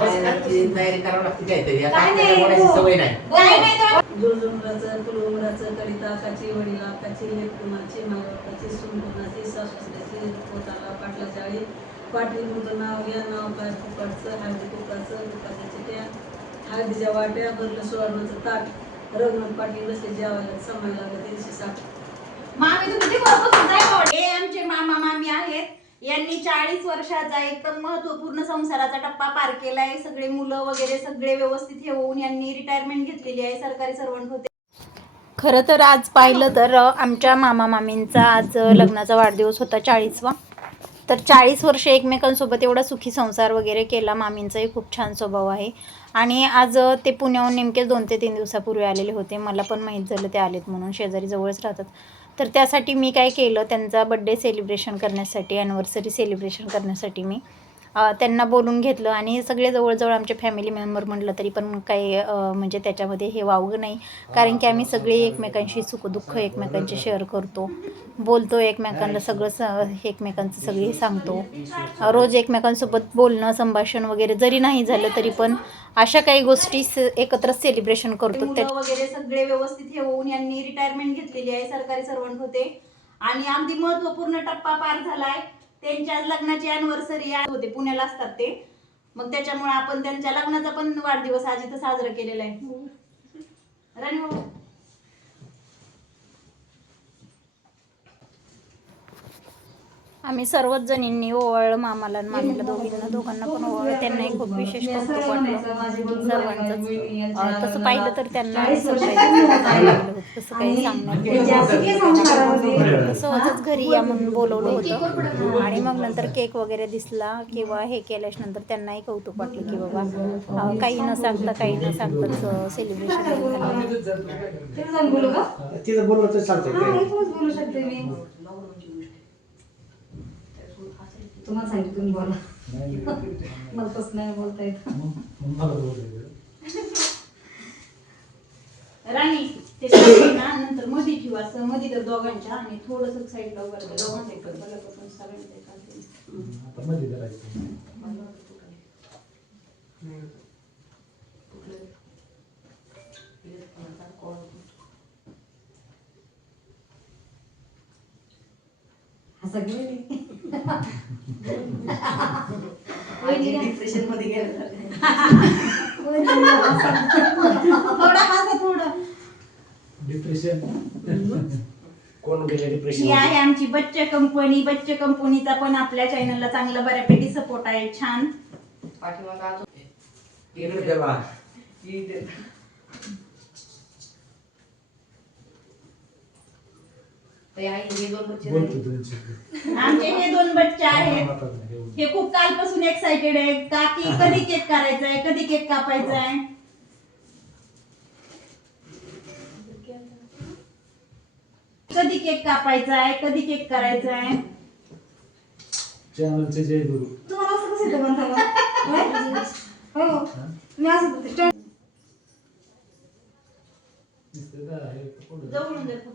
तयारी करावं लागते काहीतरी. आता आपल्याला बोलायची सवय नाही. जोरजोराचं कुलुमराचं करिता काची वडीला काची लेकुणाची मायबापाची सुनकुणाची सासूसऱ्याची पोताला पाटलाच्या आळी पाटील तुमचं नाव या नाव काय फुकाटचं हळदी तुपाचं तुपाच्या चिट्या हळदीच्या वाट्या भरलं सुवर्णाचं ताट रघुनाथ पाटील बसले जेवायला समायला लागलं 360. मामी तुम्ही बरोबर हे आमचे मामा मामी आहेत. यांनी 40 वर्षाचा एकदम महत्वपूर्ण संसाराचा टप्पा पार केलाय. सगळे मुलं वगैरे सगळे व्यवस्थित होऊन यांनी रिटायरमेंट घेतलेली आहे. सरकारी सर्वंट होते. खरं तर आज पाहिलं तर आमच्या मामा मामींचा आज लग्नाचा वाढदिवस होता 40वा. तर 40 वर्ष एकमेकांसोबत एवढा सुखी संसार वगैरे केला. मामींचाही खूप छान स्वभाव आहे. आणि आज ते पुण्याहून नेमकेच 2 ते 3 दिवसापूर्वी आलेले होते. मला पण माहीत झालं ते आलेत म्हणून. शेजारी जवळच राहतात. तर त्यासाठी मी काय केलं, त्यांचा बड्डे सेलिब्रेशन करण्यासाठी, ॲनिव्हर्सरी सेलिब्रेशन करण्यासाठी मी त्यांना बोलून घेतलं. आणि सगळे जवळजवळ आमचे फॅमिली मेंबर म्हटलं तरी पण काही म्हणजे त्याच्यामध्ये हे वावगं नाही. कारण की आम्ही सगळे एकमेकांशी सुखदुःख एकमेकांचे शेअर करतो, बोलतो एकमेकांना, सगळं एकमेकांचं सगळे सांगतो. रोज एकमेकांसोबत बोलणं, संभाषण वगैरे जरी नाही झालं तरी पण अशा काही गोष्टी एकत्र सेलिब्रेशन करतो. वगैरे सगळे व्यवस्थित होऊन यांनी रिटायरमेंट घेतलेली आहे. सरकारी सर्वंट होते आणि अगदी महत्त्वपूर्ण टप्पा पार झालाय. त्यांच्या लग्नाची अॅनिव्हर्सरी होते, पुण्याला असतात ते. मग त्याच्यामुळे आपण त्यांच्या लग्नाचा पण वाढदिवस आज इथं साजरा केलेला आहे. राणी भाऊ आम्ही सर्वच जणींनी ओवाळलं मामाला आणि मामीला, दोघांना पण ओवाळलं. त्यांनाही खूप विशेष कौतुक वाटलं सर्वांचंच. तसं पाहिलं तर त्यांना तसं काही सांगण्यात सहजच घरी या म्हणून बोलवलं होतं. आणि मग नंतर केक वगैरे दिसला किंवा हे केल्याच्या नंतर त्यांनाही कौतुक वाटलं की बाबा काही न सांगताच सेलिब्रेशन तुम्हाला सांगितलं तुम्ही बोला. मला तसं नाही बोलता येत. राणी ते ना नंतर मध्ये ठेवायचं, मध्ये तर दोघांच्या आणि थोडंसं साईडला उभं राहायचं. दोघांचं एक बलापासून सगळ्यांचं डिप्रेशन मध्ये गेलं थोडं हसा थोडं. डिप्रेशन कोण गेले डिप्रेशन? ही आहे आमची बच्चे कंपनी. बच्चे कंपनीचा पण आपल्या चॅनलला चांगला बऱ्यापैकी सपोर्ट आहे. छान आमचे हे 2 बच्चे आहेत. हे खूप कालपासून एक्साइटेड आहेत का की कधी केक करायचा आहे, कधी केक कापायचा आहे. कधी केक कापायचा आहे, कधी केक करायचा आहे. चॅनलचे जय गुरु. तुम्हाला असं कसं येतं म्हणता? हो मी असं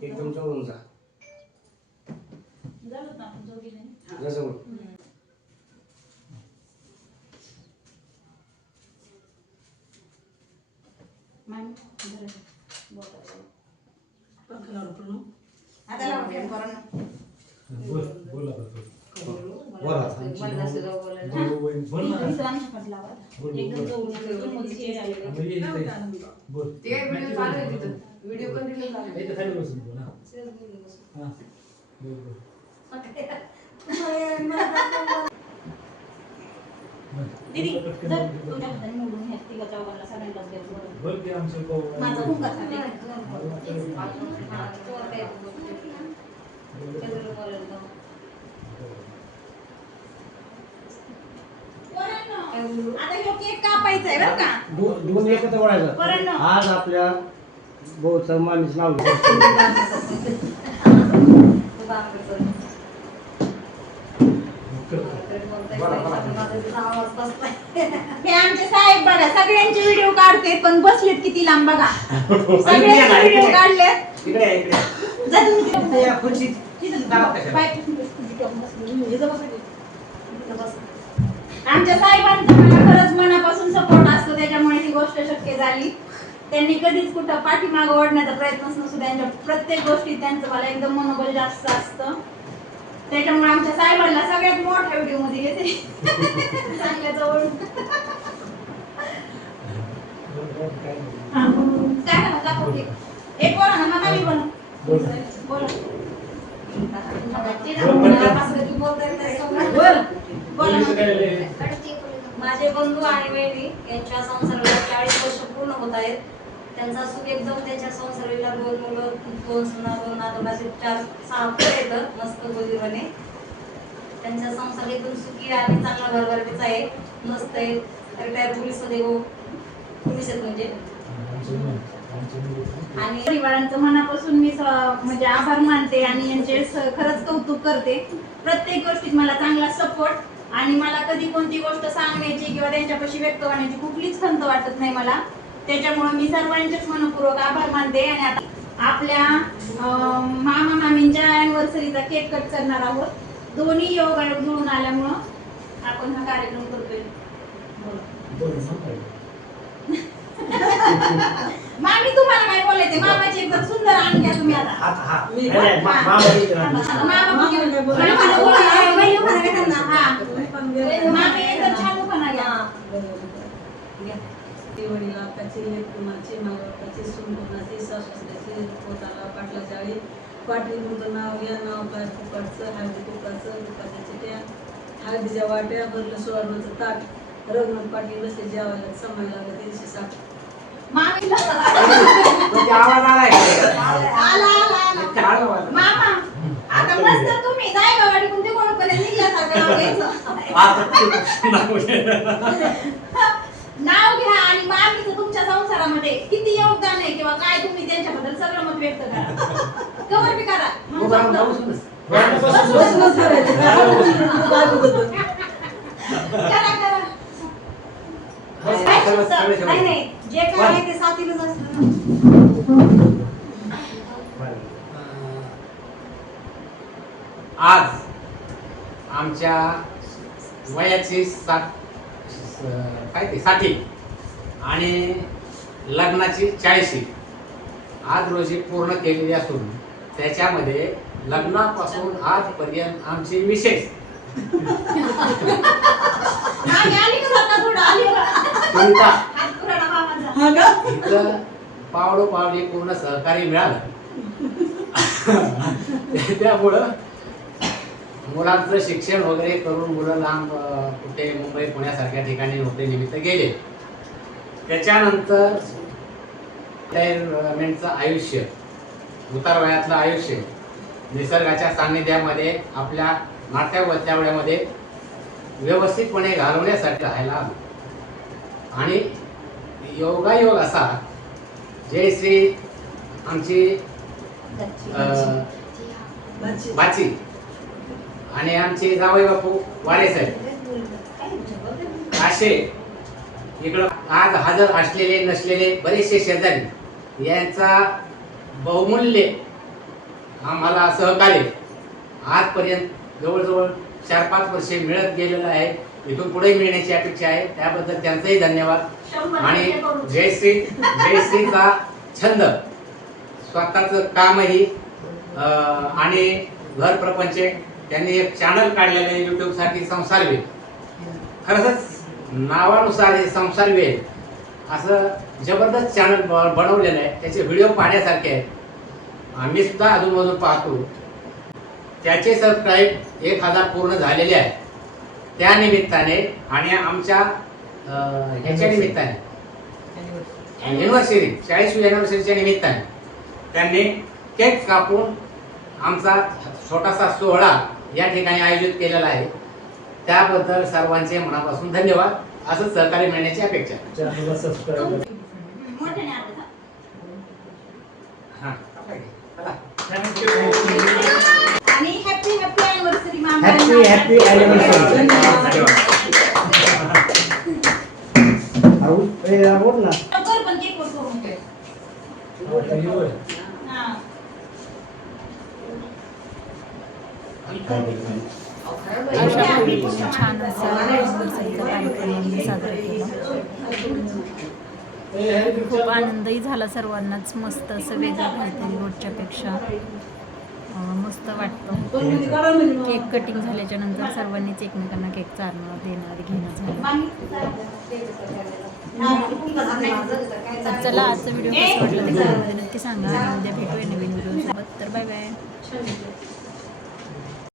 एकदम जवळून जा. दीदी जर तुझ्या हाताने मोडून ह्या तिघाच्या वगैरे सगळ्यांनाच द्यायचं. माझा हुंका झाला. आता ह्यो केक कापायचा आहे बरं का. दोन एकत्र वळायचं. आज आपल्या भाऊचं मामीच नाव हे आमचे साहेब बघा सगळ्यांचे व्हिडिओ काढते पण बसलेत किती लांब बघा. सगळ्यांचे व्हिडिओ काढले. जा तुम्ही आमच्या साहेबांचा खरंच मनापासून त्यांनी कधीच कुठं पाठीमागं ओढण्याचा प्रयत्नच नसतो. त्यांच्या प्रत्येक गोष्टीत त्यांचं मला एकदम मनोबल जास्त असतं. त्याच्यामुळे आमच्या साहेबांना सगळ्यात मोठ्या व्हिडिओ मध्ये घेते चांगल्या जवळ. काय म्हणा दाखवते एक बोला ना मामा मी बोला माझे बंधू आणि बहिणी यांच्या संसाराला 40 वर्ष पूर्ण होत आहेत. त्यांचा सुख एकदम त्यांच्या संसाराला 2 मुलं 2 सुना 2 नातवंड असे 4-6 पोरं आहेत मस्त गोजीवाने. त्यांचा संसार एकदम सुखी आणि चांगला भरभराटीचा आहे, मस्त आहे. रिटायर पोलीस मध्ये पोलीस आहेत म्हणजे. आणि परिवारांचं मनापासून मी म्हणजे आभार मानते आणि यांचे खरंच कौतुक करते. प्रत्येक गोष्टीत मला चांगला सपोर्ट आणि मला कधी कोणती गोष्ट सांगण्याची किंवा त्यांच्यापाशी व्यक्त होण्याची कुठलीच खंत वाटत नाही मला. त्याच्यामुळे मी सर्वांचेच मनपूर्वक आभार मानते. आणि आता आपल्या मामा मामींच्या अॅनिव्हर्सरीचा केक कट करणार आहोत. दोन्ही योग जुळून आल्यामुळं आपण हा कार्यक्रम करतोय. मामी तुम्हाला काय बोलायचं? मामाची एकदम सुंदर आण घ्या तुम्ही आता. मामी एकदम छान उखाणा घ्या. वडिलाची लेकूनाची मालवताची सुनकुनाची सासऱ्याची पोताला पाटलाच्या आळी पाटली तुमचं नाव या नाव काय फुकटचं हळदी तुपाचं तुपाच्या चिट्या हळदीच्या वाट्या भरलं सुवर्णाचं ताट रघुनाथ पाटील बसले जेवायला समय लागलं 360. मामीला आवाज आलाय मामा आता मस्त तुम्ही जायगावाडी कोणते कोणपर्यंत निघल्यासारखं नाव घ्यायचं. नाव घ्या आणि मामीचं तुमच्या संसारामध्ये किती योगदान आहे किंवा काय तुम्ही त्यांच्याबद्दल सगळं मत व्यक्त करा. कवर बी करा. करा करा. नाही नाही, जे काय आहे ते साथीलाच असतं ना. आज आमच्या वयाची 60 आणि लग्नाची 40 आज रोजी पूर्ण केलेली असून त्याच्यामध्ये लग्नापासून आजपर्यंत आमची विशेष पावडोपावली पूर्ण सहकार्य मिळालं. त्यामुळं मुलांचं शिक्षण वगैरे करून मुलं लांब कुठे मुंबई पुण्यासारख्या ठिकाणी नोकरी निमित्त गेले. त्याच्यानंतर रिटायरमेंटचं आयुष्य, उतार वयातलं आयुष्य निसर्गाच्या सान्निध्यामध्ये आपल्या नाट्या वत्यावड्यामध्ये व्यवस्थितपणे घालवण्यासाठी राहायला आलो. आणि योगायोग असा जयश्री आमची बाची आणि आमचे जावई बापू वारे साहेब असे इकडं आज हजर असलेले नसलेले बरेचसे शेजारी यांचा बहुमूल्य आम्हाला सहकार्य आजपर्यंत जवळजवळ 4-5 वर्षे मिळत गेलेलं आहे. इथून पुढे मिळण्याची अपेक्षा आहे. त्याबद्दल त्यांचंही धन्यवाद. आणि जयश्रीचा छंद, स्वतःचं कामही आणि घर प्रपंच, त्यांनी एक चॅनल काढलेलं आहे यूट्यूबसाठी संसारवे. खरंच नावानुसार हे संसारवे असं जबरदस्त चॅनल बनवलेलं आहे. त्याचे व्हिडिओ पाहण्यासारखे आहेत. आम्ही सुद्धा अधूनमधून पाहतो. त्याचे सबस्क्राईब 1000 पूर्ण झालेले आहेत. त्या निमित्ताने आणि आमच्या ह्याच्या निमित्ताने युनिव्हर्सिटी 40वी युनिव्हर्सिटीच्या निमित्ताने त्यांनी केक कापून आमचा छोटासा सोहळा या ठिकाणी आयोजित केलेला आहे. त्याबद्दल सर्वांचे मनापासून धन्यवाद. असंच सहकार्य मिळण्याची अपेक्षा. आणि हॅपी अॅनिव्हर्सरी मामा. Happy anniversary. बोल ना. पण केक छान असा कार्यक्रम साजरा केला. खूप आनंदही झाला सर्वांनाच. मस्त असं वेगळं काहीतरी रोजच्यापेक्षा मस्त वाटतं. केक कटिंग झाल्याच्या नंतर सर्वांनीच एकमेकांना केक चारणं देणं घेणं झालं. तर चला आजचा व्हिडिओ कसा वाटला ते कमेंटमध्ये नक्की सांगा आणि उद्या भेटूया नवीन व्हिडिओ सोबत. तर बाय बाय.